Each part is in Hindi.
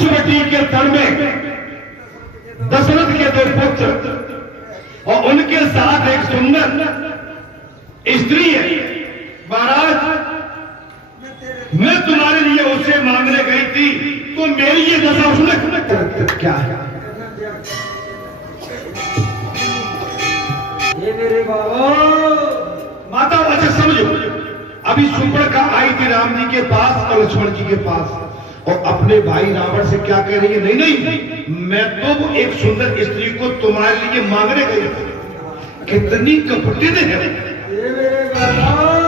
पंचवटी के तल में दशरथ के 2 पुत्र और उनके साथ एक सुंदर स्त्री है। महाराज, मैं तुम्हारे लिए उसे मांगने गई थी, तो मेरी ये दशा उसने क्या है? ये मेरे बाबा माता अच्छा समझो, अभी सुपर्णखा आई थी राम जी के पास और लक्ष्मण जी के पास, और अपने भाई रावण से क्या कह रही है? नहीं नहीं, मैं तो एक सुंदर स्त्री को तुम्हारे लिए मांगने गई थी। कितनी कपटिन है, ये मेरे बाबा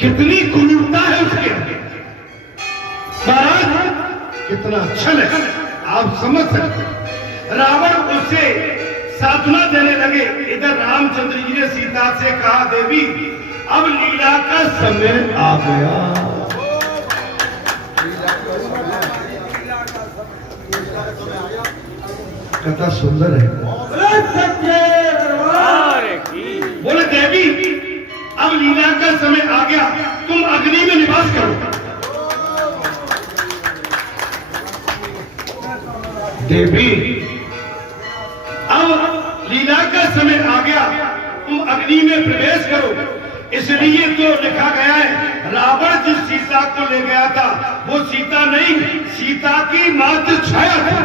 कितनी क्रूरता है उसके अंदर। महाराज, कितना छल है, आप समझ सकते। रावण उसे साधना देने लगे। इधर रामचंद्र जी ने सीता से कहा, देवी अब लीला का समय आ गया। कथा सुंदर है। बोले देवी अब लीला का समय आ गया, तुम अग्नि में निवास करो। देवी अब लीला का समय आ गया, तुम अग्नि में प्रवेश करो। इसलिए तो लिखा गया है, रावण जिस सीता को ले गया था वो सीता नहीं, सीता की मात्र छाया थी।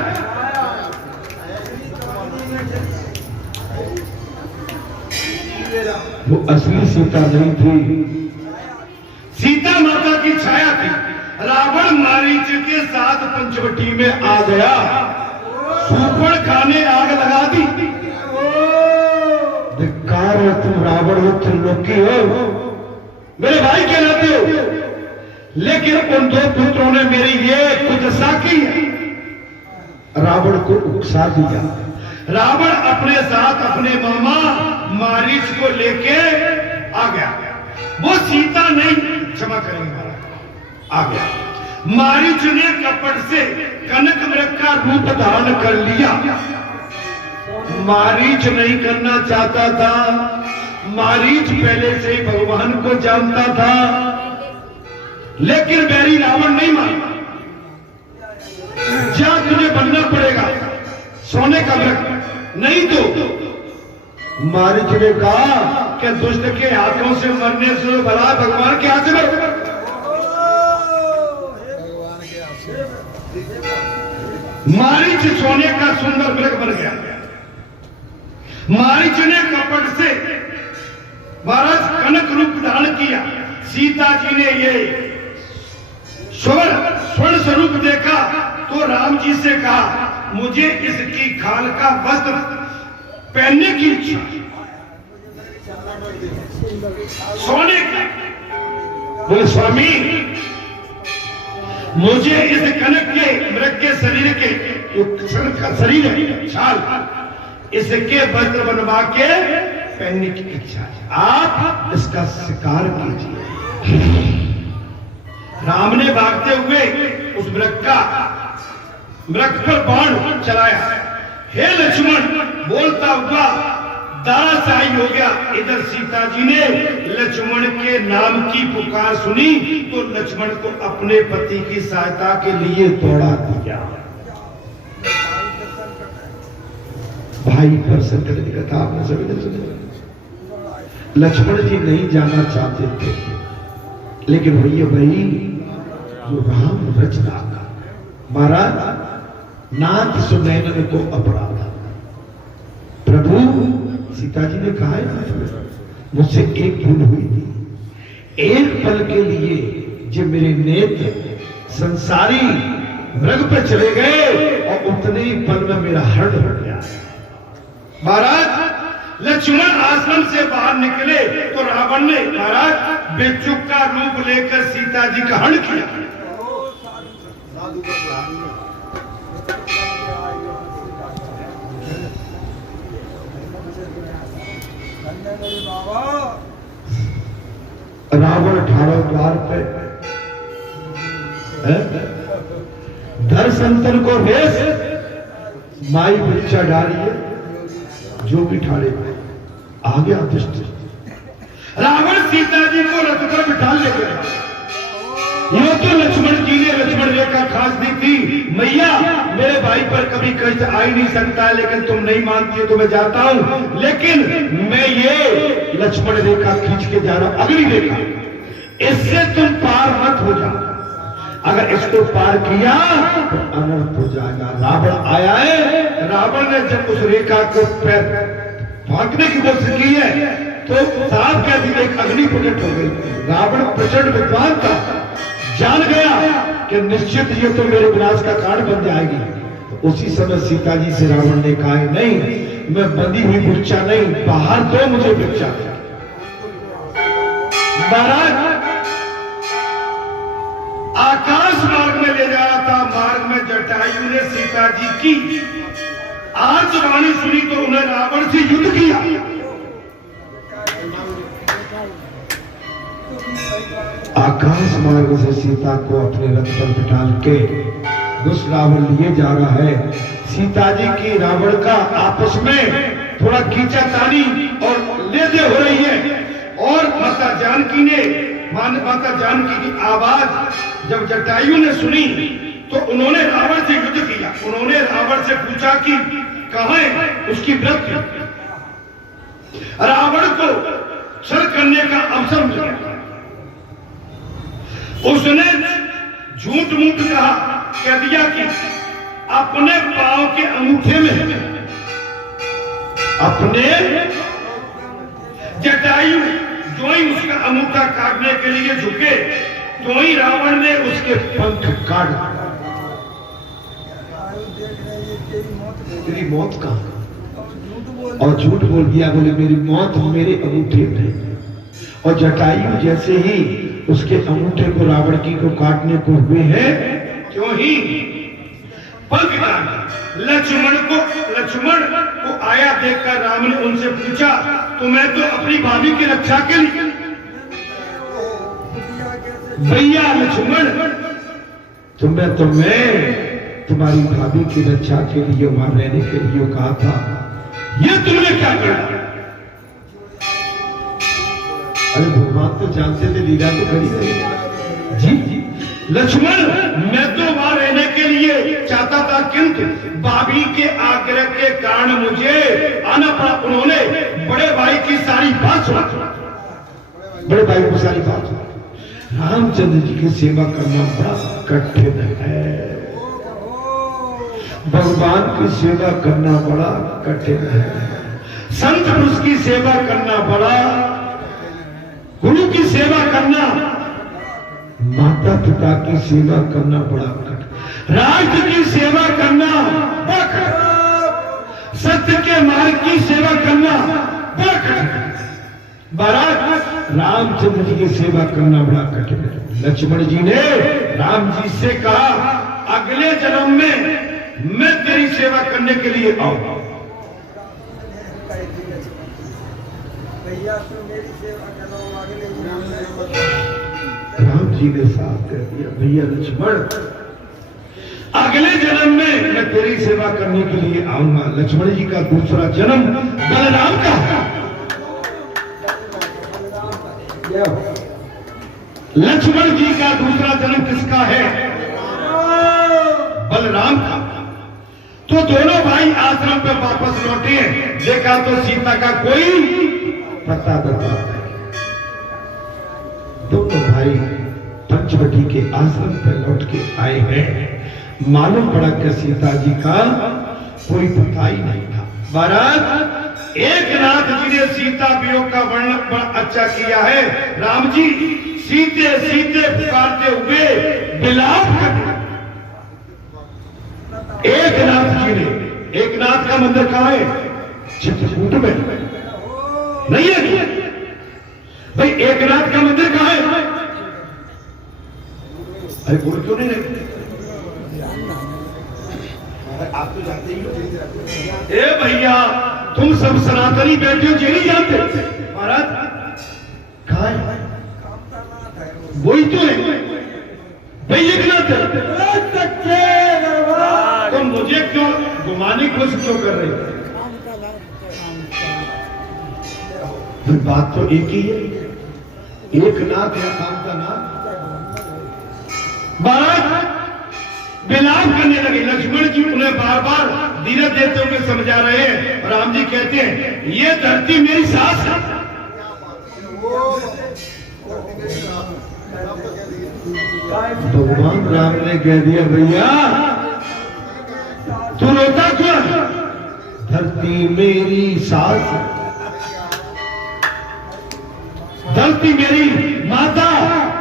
वो असली सीता नहीं थी, सीता माता की छाया थी। रावण मारीच के साथ पंचवटी में आ गया, सुपर्णखा ने आग लगा दी। धिक्कार हो तुम रावण हो, त्रिलोकी हो, मेरे भाई कहलाते हो, लेकिन उन 2 पुत्रों ने मेरी ये कुदसा की। रावण को उकसा दिया। रावण अपने साथ अपने मामा मारीच को लेके आ गया। वो सीता नहीं, क्षमा करेंगे, आ गया। मारीच ने कपट से कनक मृग का रूप धारण कर लिया। मारीच नहीं करना चाहता था, मारीच पहले से ही भगवान को जानता था, लेकिन बैरी रावण नहीं माना। जा तुझे बनना पड़ेगा सोने का मृग, नहीं तो मारीच ने कहा कि दुष्ट के हाथों से मरने से भला भगवान के हाथ से मर। मारीच सोने का सुंदर मृग बन गया। मारीच ने कपट से महाराज कनक रूप धारण किया। सीता जी ने ये स्वर्ण स्वरूप देखा तो राम जी से कहा, मुझे इसकी खाल का वस्त्र पहनने की इच्छा, सोने का। बोले स्वामी, मुझे इस कनक के मृग के शरीर के शरीर है छाल, इसके वस्त्र बनवा के पहनने की इच्छा है, आप इसका शिकार कीजिए। राम ने भागते हुए उस मृग पर बाण चलाया। हे लक्ष्मण बोलता हुआ दाराशाही हो गया। इधर सीता जी ने लक्ष्मण के नाम की पुकार सुनी तो लक्ष्मण को अपने पति की सहायता के लिए दौड़ा दिया। भाई पर संकट की कथा आपने सभी ने सुनी। लक्ष्मण जी नहीं जाना चाहते थे, लेकिन भैया भाई जो राम रचना का महाराज नाथ सुनैनन को अपराध। प्रभु सीता जी ने कहा है मुझसे एक भूल हुई थी, एक पल के लिए जब मेरे नेत्र संसारी मृग पे चले गए और उतने ही पल में मेरा हरण हो गया। महाराज लक्ष्मण आश्रम से बाहर निकले तो रावण ने महाराज बेचुक का रूप लेकर सीता जी का हरण किया। रावण 18 द्वार पे धर संतन को भेष माई परीक्षा डाली है, जो भी ठाड़े पे आ गया दुष्ट। रावण सीता जी को रथ पर बिठा ले गया। यो तो लक्ष्मण जी ने लक्ष्मण रेखा खास दी थी, पर कभी कष्ट आ ही नहीं सकता है, लेकिन तुम नहीं मानती हो तो मैं जाता हूं। लेकिन मैं ये लक्ष्मण रेखा खींच के जा रहा हूं, अगली रेखा, इससे तुम पार मत हो जाओ। अगर इसको पार किया तो अनर्थ हो जाएगा। रावण आया है, रावण ने जब उस रेखा को पैर फांकने की कोशिश की है तो साफ कह दी, एक अग्नि प्रकट हो गई। रावण प्रचंड विद्वान था, जान गया कि निश्चित ये तो मेरे विनाश का कारण बन जाएगी। तो उसी समय सीता जी से रावण ने कहा, नहीं, मैं बंधी हुई भिक्षा नहीं, बाहर दो मुझे भिक्षा। महाराज आकाश मार्ग में ले जा रहा था, मार्ग में जटायु ने सीता जी की आर्तवाणी सुनी तो उन्हें रावण से युद्ध किया। आकाश मार्ग से सीता को अपने रथ पर बिठाल के दुष्ट रावण लिए जा रहा है। सीता जी की रावण का आपस में थोड़ा खींचातानी और ले दे हो रही है। और माता जानकी ने, माता जानकी की आवाज जब जटायु ने सुनी तो उन्होंने रावण से युद्ध किया। उन्होंने रावण से पूछा कि कहां है उसकी मृत्यु। रावण को क्षण करने का अवसर मिला। उसने झूठ मूठ कह दिया कि अपने पांव के अंगूठे में, अपने जटायु जो ही उसका अंगूठा काटने के लिए झुके तो ही रावण ने उसके पंख काट दिए। तेरी मौत कहां? और झूठ बोल दिया, बोले मेरी मौत मेरे अंगूठे में। और जटायु जैसे ही उसके अंगूठे को रावण की को काटने को हुए हैं, क्यों ही पंख काट। लक्ष्मण को आया देखकर राम ने उनसे पूछा, तो मैं तो अपनी भाभी की रक्षा के लिए, भैया लक्ष्मण तुम्हें तो मैं तुम्हारी भाभी की रक्षा के लिए वहां रहने के लिए कहा था, ये तुमने क्या करा? अरे भगवान तो जानते थे लीला तो करी रही। जी लक्ष्मण, मैं तो वहां रहने के लिए चाहता था, किंतु भाभी के आग्रह के कारण मुझे आना पड़ा। उन्होंने बड़े भाई की सारी बात सुना, बड़े भाई को सारी बात सुना। रामचंद्र जी की सेवा करना बड़ा कठिन है, भगवान की सेवा करना बड़ा कठिन है, संत पुरुष की सेवा करना बड़ा, गुरु की सेवा करना, माता पिता की सेवा करना बड़ा कठिन, राष्ट्र की सेवा करना बड़ा कठिन, सत्य के मार्ग की सेवा करना बड़ा कठिन। महाराज रामचंद्र जी की सेवा करना बड़ा कठिन है। लक्ष्मण जी ने राम जी से कहा, अगले जन्म में मैं तेरी सेवा करने के लिए आऊंगा। राम जी ने साफ कर दिया, भैया लक्ष्मण अगले जन्म में मैं तेरी सेवा करने के लिए आऊंगा। लक्ष्मण जी का दूसरा जन्म बलराम का। लक्ष्मण जी का दूसरा जन्म किसका है? बलराम का। तो दोनों भाई आश्रम पे वापस लौटे, देखा तो सीता का कोई पता नहीं। दोनों भाई पंचवटी के आश्रम पे लौट के आए हैं। मालूम पड़ा कि सीता जी का कोई पता ही नहीं था। महाराज एकनाथ जी ने सीता वियोग का वर्णन बड़ा अच्छा किया है। राम जी सीते सीते पुकारते हुए विलाप करते। एकनाथ जी ने, एकनाथ का मंदिर कहां है? चित्रकूट में नहीं है भाई। एकनाथ का मंदिर कहां है? अरे बोल क्यों नहीं रहे? आप तो जानते ही हो। ए भैया तुम सब सनातनी बैठे हो, ये नहीं जानते? महाराज कहां है? वही तो है भाई, एकनाथ है। तो मुझे क्यों घुमाने की कोशिश क्यों कर रहे हो? फिर बात तो एक ही है, एक नाथ है काम का नाथ। महाराज विलाप करने लगे। लक्ष्मण जी उन्हें बार बार धीरज देते हुए समझा रहे हैं। राम जी कहते हैं ये धरती मेरी सास है। भगवान राम ने कह दिया भैया तू रोता क्यों? धरती मेरी सास, धरती मेरी माता,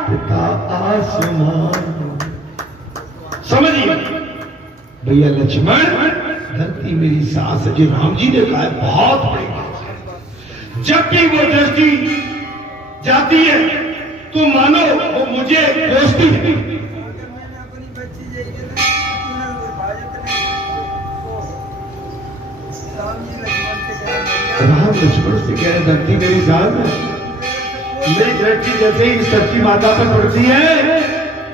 पिता आसमान। समझिए भैया लक्ष्मण, धरती मेरी सास है। जो राम जी ने कहा है बहुत बड़ी बात है। जब भी वो दृष्टि जाती है तो मानो वो मुझे कोसती है। राम लक्ष्मण से कह रहे धरती मेरी सास है। मेरी दृष्टि जैसे ही इस धरती माता पर पड़ती है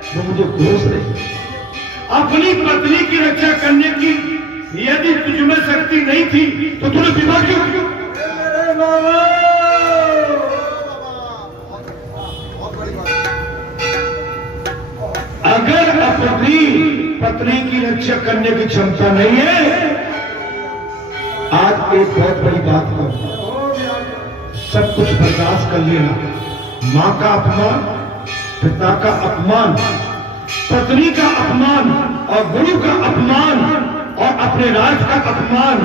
वो मुझे कोस रही। अपनी पत्नी की रक्षा करने की यदि तुझमें शक्ति नहीं थी तो तूने विवाह क्यों किया? अगर अपनी पत्नी की रक्षा करने की क्षमता नहीं है, आज एक बहुत बड़ी बात कर, सब कुछ बर्दाश्त कर लेना। मां का अपमान, पिता का अपमान, पत्नी का अपमान और गुरु का अपमान और अपने राज का अपमान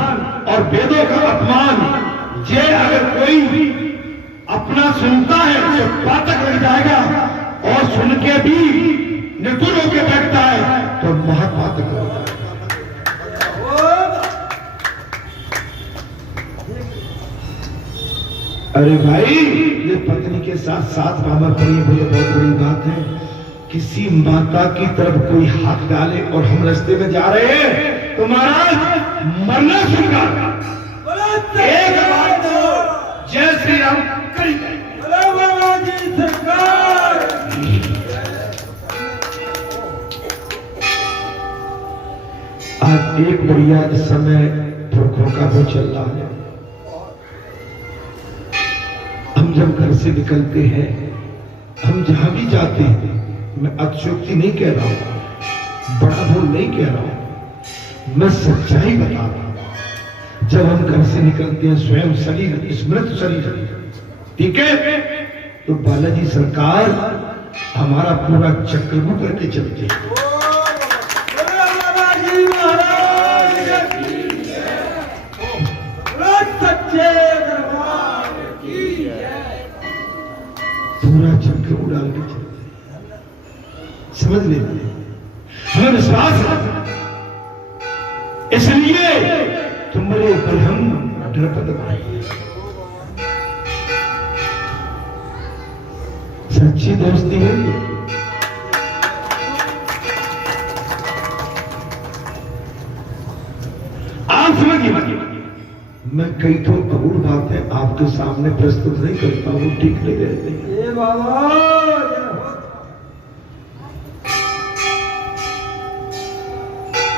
और वेदों का अपमान, ये अगर कोई अपना सुनता है तो पातक लग जाएगा और सुन के भी निपुण होकर बैठता है तो महापातक होगा। अरे भाई ये पत्नी के साथ साथ बाबा पड़ी बोले बहुत बड़ी बात है। किसी माता की तरफ कोई हाथ डाले और हम रास्ते में जा रहे हैं तो महाराज मरना स्वीकार। एक बार तो जय श्री राम करी सरकार। आज एक बढ़िया इस समय पुरखों का वो चल रहा है। हम जब घर से निकलते हैं, हम जहां भी जाते हैं, मैं अतिशयोक्ति नहीं कह रहा हूं, बड़ा भूल नहीं कह रहा हूं, मैं सच्चाई बता रहा हूं। जब हम घर से निकलते हैं स्वयं शरीर स्मृत शरीर, ठीक है, तो बालाजी सरकार हमारा पूरा चक्रव्यूह करके चलते हैं। पूरा चक्र उड़ाल के चलते, समझ लेते, हमें विश्वास है। इसलिए तुम्हारे ऊपर हम डरपत भाई, सच्ची दोस्ती है। आप समझिए, मैं कई तो अबूढ़ बात है आपके सामने प्रस्तुत नहीं करता हूं, ठीक नहीं रहते।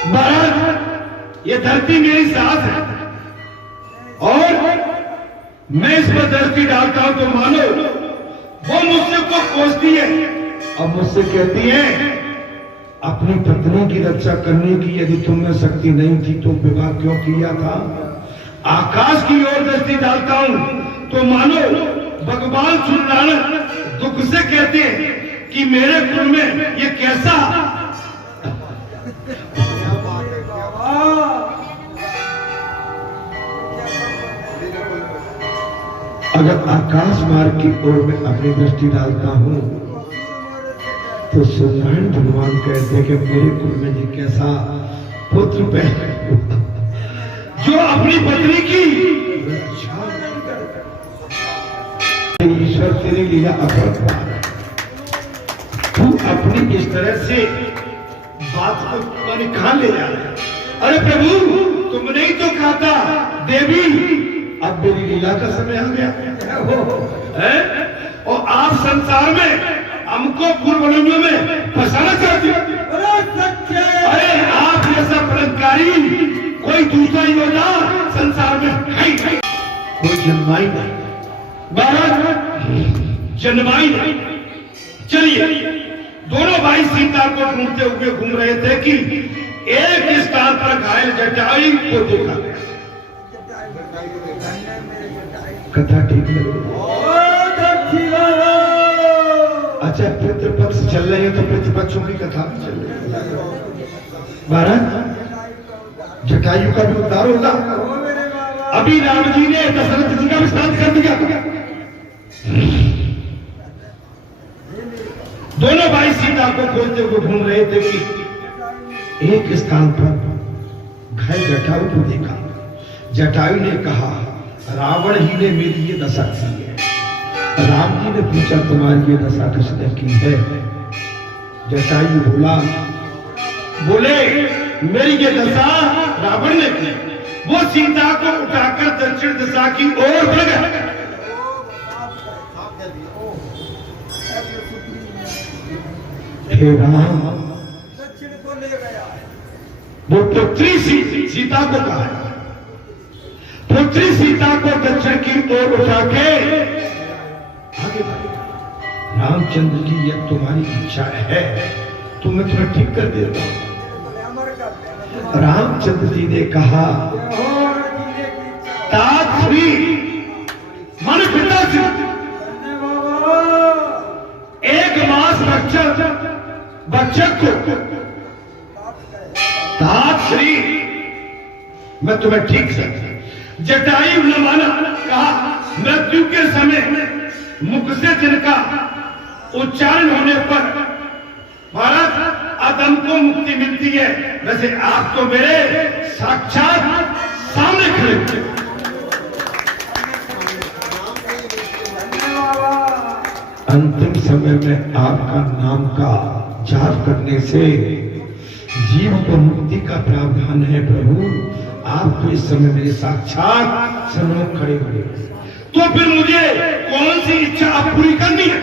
भारत ये धरती मेरी सास है और मैं इस पर दृष्टि डालता हूं तो मानो वो मुझसे को कोसती है। अब मुझसे कहती है अपनी पत्नी की रक्षा करने की यदि तुम्हें शक्ति नहीं थी तो विवाह क्यों किया था? आकाश की ओर दृष्टि डालता हूं तो मानो भगवान सूर्यनारायण दुख से कहते हैं कि मेरे कुल में ये कैसा। अगर आकाश मार्ग की ओर में अपनी दृष्टि डालता हूं तो सूर्यनारायण भगवान कहते हैं कि मेरे कुल में ये कैसा पुत्र पैदा हुआ जो अपनी पत्नी की रक्षा नहीं करता। ईश्वर तेरी लीला अपरंपार है। तू अपनी इस तरह से बात को मैंने कहां ले जा रहा है? अरे प्रभु तुमने ही तो कहा था देवी अब मेरी लीला का समय आ गया है और आप संसार में हमको पूर्वजन्मों में फंसाना चाहती हो। अरे आप जैसा पलंकारी कोई दूसरा योद्धा संसार में है कोई जन्माई नहीं, भारत जन्माई नहीं। चलिए दोनों भाई सीता को ढूंढते हुए घूम रहे थे कि एक स्थान पर घायल जटायु को देखा गया। कथा ठीक लग रही है? अच्छा, पितृपक्ष चल रहे हैं तो पितृपक्षों की कथा भी चल रही है। महाराज जटायु का भी उद्धार होगा। अभी राम जी ने दशरथ जी का भी श्राद्ध कर दिया। दोनों भाई सीता को खोजते हुए घूम रहे थे कि एक स्थान पर घायल जटायु को देखा। जटायु ने कहा, रावण ही ने मेरी ये दशा की है। राम जी ने पूछा, तुम्हारी ये दशा किसने की है? जटायु बोले मेरी ये दशा रावण ने की। वो सीता को उठाकर दक्षिण दिशा की ओर बढ़ गया। हे राम, दक्षिण को ले गया। वो पुत्री सीता को कहा है, पुत्री सीता को दक्षिण की ओर उठा के आगे बढ़े। रामचंद्र जी, यह तुम्हारी इच्छा है तो मैं तुम्हें ठीक कर देता हूं। रामचंद्र जी ने कहा, तात श्री मन पिता जी, एक मास बच्चक को तात श्री मैं तुम्हें ठीक कर। जटायु न माना, कहा मृत्यु के समय मुख से जिनका उच्चारण होने पर महाराज अदम को मुक्ति मिलती है, वैसे आप तो मेरे साक्षात सामने खड़े थे। अंतिम समय में आपका नाम का जाप करने से जीव को मुक्ति का प्रावधान है। प्रभु, आप तो इस समय मेरे साक्षात सन्मुख खड़े हुए, तो फिर मुझे कौन सी इच्छा आप पूरी करनी है?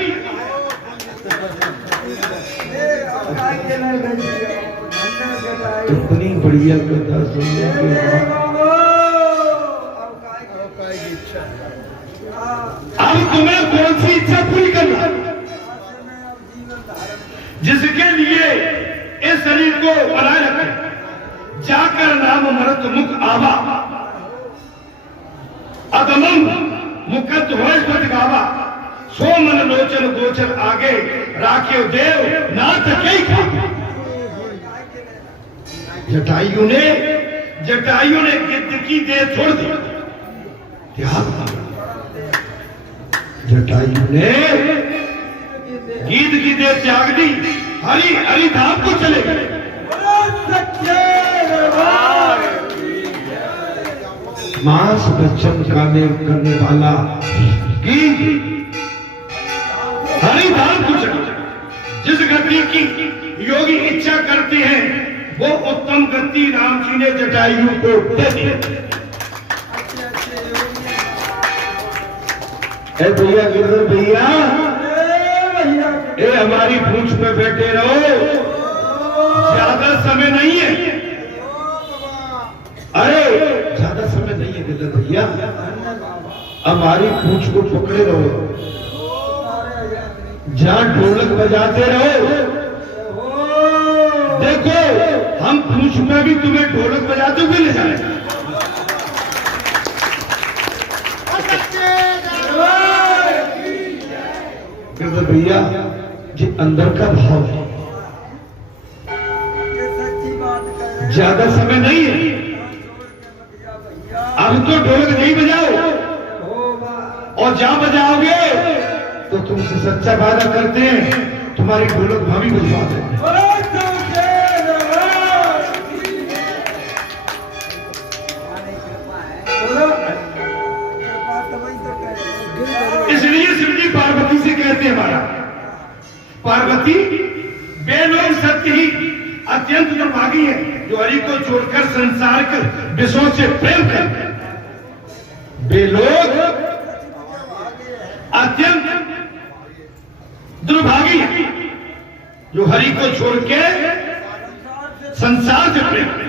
इतनी बढ़िया कथा सुनने के बाद अब तुम्हें कौन सी इच्छा पूरी करना, जिसके लिए इस शरीर को बनाए रखे? जाकर नाम मरत मुख आवा, अदमम मुकत होय गावा, सो मन लोचन गोचर आगे, राख्यो देव नाथ कई खा। जटायु ने गिद्ध की देह छोड़ दी, त्याग किया। जटायु ने गिद्ध की देह त्याग दी, हरि धाम को चले गए। मांस भक्षण करने वाला हरि धाम को चले। जिस गति की योगी इच्छा करते हैं वो उत्तम गति राम जी ने जटायु को दे दी। भैया गिरधर भैया, ए हमारी पूंछ पे बैठे रहो, ज्यादा समय नहीं है। अरे ज्यादा समय नहीं है गिरधर भैया, हमारी पूंछ को पकड़े रहो, जहां ढोलक बजाते रहो। देखो हम पूंछ में भी तुम्हें ढोलक बजाते हुए ले जाएंगे। गिरधर भैया जी, अंदर का भाव है, ज्यादा समय नहीं है। अब तो ढोलक नहीं बजाओ, और जहां बजाओगे तो तुमसे सच्चा वादा करते हैं तुम्हारी ढोलक भाभी बजवा देंगे। इसलिए शिव जी पार्वती से कहते हैं, हमारा पार्वती बेलोग सत्य ही अत्यंत दुर्भागी है जो हरि को छोड़कर संसार के विषयों से प्रेम करते हैं। बेलोग अत्यंत दुर्भागी है जो हरि को छोड़ के संसार से प्रेम करते।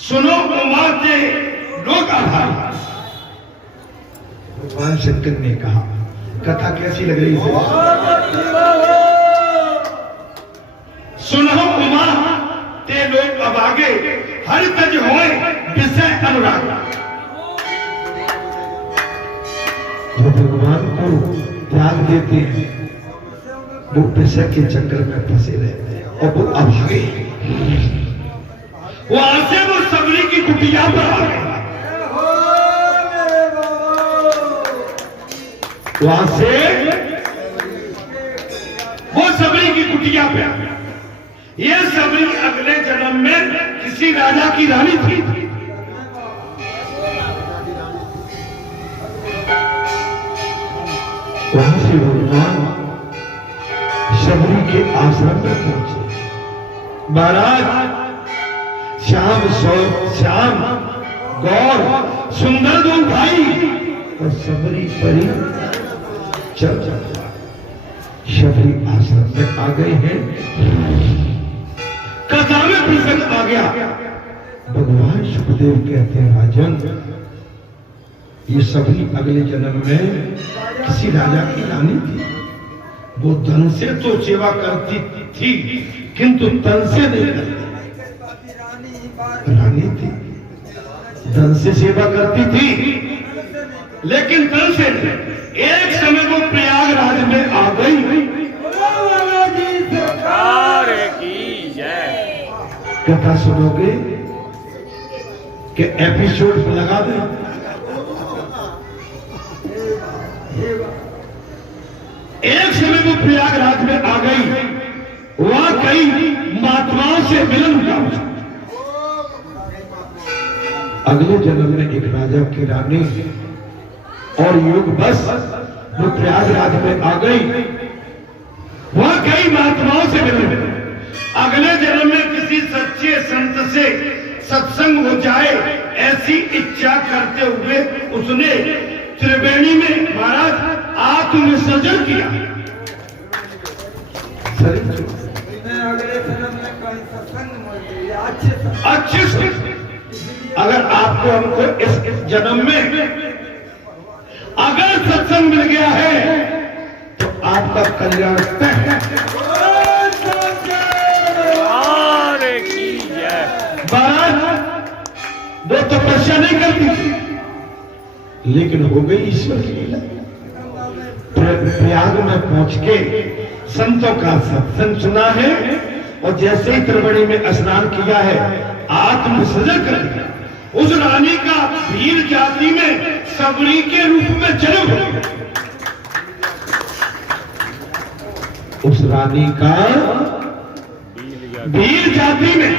सुनो उमा के लोग आभार। भगवान शंकर ने कहा, कथा कैसी लग रही है? सुनहो उमा ते लोग अब आगे हर तज होए विषय अनुराग। जो भगवान को त्याग देते हैं वो विषय के चक्कर में फंसे रहते हैं और वो अभागे वहां से वो सबरी की कुटिया पर आ गए। वहां से वो सबरी की कुटिया पे आ गया। ये सबरी अगले जन्म में किसी राजा की रानी थी। वहां से भगवान सबरी के आश्रम में पहुंचे। महाराज श्याम गौर सुंदर दो भाई और सबरी परी चल सबरी आश्रम में आ गए हैं। कथा में प्रसंग आ गया। भगवान सुखदेव कहते हैं राजन ये सबरी अगले जन्म में किसी राजा की रानी थी। वो धन से तो सेवा करती थी किंतु तन से नहीं करती। रानी थी धन से सेवा करती थी लेकिन तन से नहीं। एक समय वो प्रयागराज में आ गई। कथा सुनोगे कि एपिसोड लगा दे। एक समय वो प्रयागराज में आ गई। वहां कई महात्माओं से मिलन हुआ। अगले जन्म में एक राजा की रानी और योग बस वो प्रयागराज में आ गई। वहां कई महात्माओं से मिलन। अगले जन्म में किसी सच्चे संत से सत्संग हो जाए ऐसी इच्छा करते हुए उसने त्रिवेणी में महाराज आत्मविसर्जन किया। अगले जन्म में कोई सत्संग अच्छे से अगर आपको हमको इस जन्म में अगर सत्संग मिल गया है तो आपका कल्याण तय है। वो तपस्या नहीं करती थी लेकिन हो गई ईश्वर की लीला। प्रयाग में पहुंच के संतों का सत्संग सुना है और जैसे ही त्रिवेणी में स्नान किया है आत्मविसर्जन कर दिया। उस रानी का भील जाति में सबरी के रूप में जन्म हो गया। उस रानी का भील जाति में